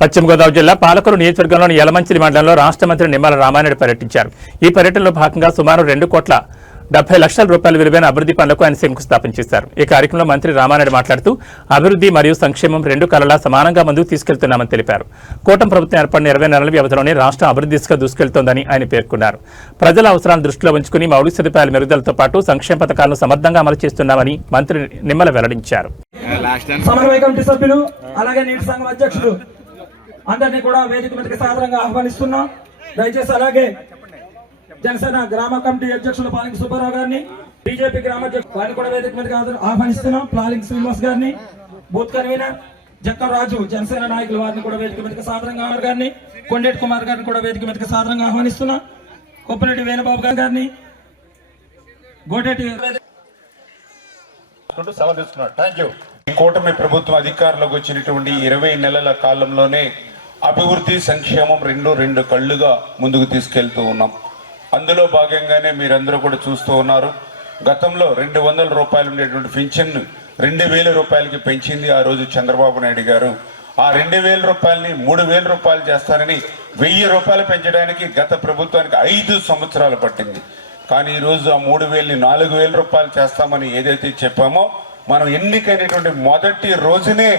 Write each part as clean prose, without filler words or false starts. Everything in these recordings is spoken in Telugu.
పశ్చిమ గోదావరి జిల్లా పాలకొల్లు నియోజకవర్గంలోని యలమంచిలి మండలంలో రాష్ట్ర మంత్రి నిమ్మల రామానాయుడు పర్యటించారు. ఈ పర్యటనలో భాగంగా సుమారు 2,70,00,000 రూపాయల విలువైన అభివృద్ధి పనులకు ఆయన శంకుస్థాపన చేశారు. ఈ కార్యక్రమంలో మంత్రి రామానాయుడు మాట్లాడుతూ అభివృద్ధి మరియు సంక్షేమం రెండు కళలా సమానంగా ముందుకు తీసుకెళ్తున్నామని తెలిపారు. కూటమి ప్రభుత్వం ఏర్పడిన 20 నెలల వ్యవధిలోనే రాష్ట్రం అభివృద్ధి దిశగా దూసుకెళ్తోందని ఆయన పేర్కొన్నారు. ప్రజల అవసరాలను దృష్టిలో ఉంచుకుని మౌలిక సదుపాయాల మెరుగుదలతో పాటు సంక్షేమ పథకాలను సమర్థంగా అమలు చేస్తున్నామని మంత్రి నిమ్మల వెల్లడించారు. సమన్వయ కమిటీ సభ్యులు అలాగే నీటి సంఘం అధ్యక్షుడు అందరినీ కూడా వేదిక మీదకి సాదరంగా ఆహ్వానిస్తున్నాం. దయచేసి అలాగే జనసేన గ్రామ కమిటీ అధ్యక్షులు పాలింగ్ సుబ్బారావు గారిని, బీజేపీ గ్రామ అధ్యక్షులు వారిని కూడా వేదిక మీదకి ఆహ్వానిస్తున్నాం. పాలింగ్ శ్రీనివాస్ గారిని, బూత్ కన్వీనర్ జక్కం రాజు జనసేన నాయకులు వారిని కూడా వేదిక మీదకి సాదరంగా గారిని, కొండేటి కుమార్ గారిని కూడా వేదిక మీదకి సాదరంగా ఆహ్వానిస్తున్నాం. కొప్పరెడ్డి వేణుబాబు గారిని, గోటేటి కూటమి ప్రభుత్వం అధికారంలోకి వచ్చినటువంటి 20 నెలల కాలంలోనే అభివృద్ధి సంక్షేమం రెండు కళ్ళుగా ముందుకు తీసుకెళ్తూ ఉన్నాం. అందులో భాగంగానే మీరందరూ కూడా చూస్తూ ఉన్నారు. గతంలో 200 రూపాయలు ఉండేటువంటి పింఛన్ 2,000 రూపాయలకి పెంచింది ఆ రోజు చంద్రబాబు నాయుడు గారు. ఆ 2,000 రూపాయలని 3,000 రూపాయలు చేస్తానని 1,000 రూపాయలు పెంచడానికి గత ప్రభుత్వానికి 5 సంవత్సరాలు పట్టింది. కానీ ఈరోజు ఆ 3,000ని 4,000 రూపాయలు చేస్తామని ఏదైతే చెప్పామో, మనం ఎన్నికైనటువంటి మొదటి రోజునే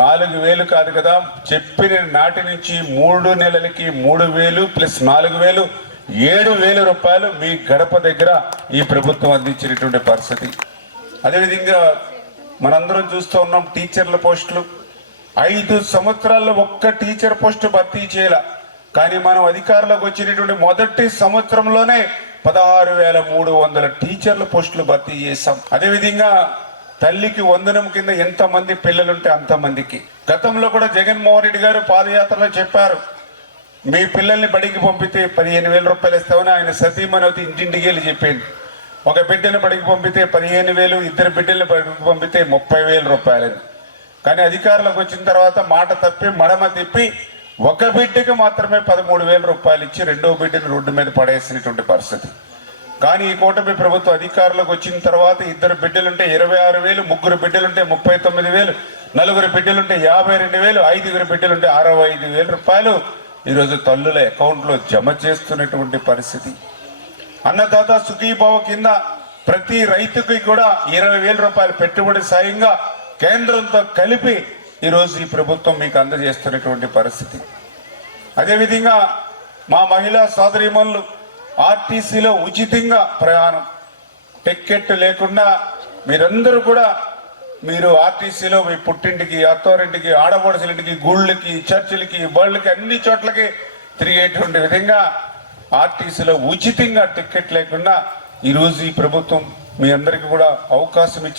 4,000 కాదు కదా, చెప్పిన నాటి నుంచి 3 నెలలకి 3,000 ప్లస్ 4,000 7,000 రూపాయలు మీ గడప దగ్గర ఈ ప్రభుత్వం అందించినటువంటి పరిస్థితి. అదేవిధంగా మనందరం చూస్తూ ఉన్నాం, టీచర్ల పోస్టులు 5 సంవత్సరాల్లో ఒక్క టీచర్ పోస్టు భర్తీ చేయాల. కానీ మనం అధికారంలోకి వచ్చినటువంటి మొదటి సంవత్సరంలోనే 16,300 టీచర్ల పోస్టులు భర్తీ చేశాం. అదేవిధంగా తల్లికి వందనం కింద ఎంతమంది పిల్లలుంటే అంతమందికి. గతంలో కూడా జగన్మోహన్ రెడ్డి గారు పాదయాత్రలో చెప్పారు, మీ పిల్లల్ని బడికి పంపితే 15,000 రూపాయలు ఇస్తామని. ఆయన సతీమణి ఇంటింటికి వెళ్ళి చెప్పింది. ఒక బిడ్డని బడికి పంపితే 15,000, 2 బిడ్డల్ని బడికి పంపితే 30,000 రూపాయలని. కానీ అధికారంలోకి వచ్చిన తర్వాత మాట తప్పి మడమ తిప్పి ఒక బిడ్డకి మాత్రమే 13,000 రూపాయలు ఇచ్చి రెండో బిడ్డని రోడ్డు మీద పడేసినటువంటి పరిస్థితి. కానీ ఈ కూటమి ప్రభుత్వం అధికారంలోకి వచ్చిన తర్వాత 2 బిడ్డలుంటే 26,000, 3 బిడ్డలుంటే 39,000, 4 బిడ్డలుంటే 52,000, 5 బిడ్డలుంటే 65,000 రూపాయలు ఈరోజు తల్లుల అకౌంట్లో జమ చేస్తున్నటువంటి పరిస్థితి. అన్నదాత సుఖీభావ కింద ప్రతి రైతుకి కూడా 20,000 రూపాయలు పెట్టుబడి సాయంగా కేంద్రంతో కలిపి ఈరోజు ఈ ప్రభుత్వం మీకు అందజేస్తున్నటువంటి పరిస్థితి. అదేవిధంగా మా మహిళా సోదరీమణులు ఆర్టీసీలో ఉచితంగా ప్రయాణం, టికెట్ లేకుండా మీరందరూ కూడా మీరు ఆర్టీసీలో మీ పుట్టింటికి, అత్తోరింటికి, ఆడపడుచులింటికి, గుళ్ళకి, చర్చిలకి, బళ్ళకి, అన్ని చోట్లకి తిరిగేటువంటి విధంగా ఆర్టీసీలో ఉచితంగా టికెట్ లేకుండా ఈరోజు ఈ ప్రభుత్వం మీ అందరికీ కూడా అవకాశం ఇచ్చి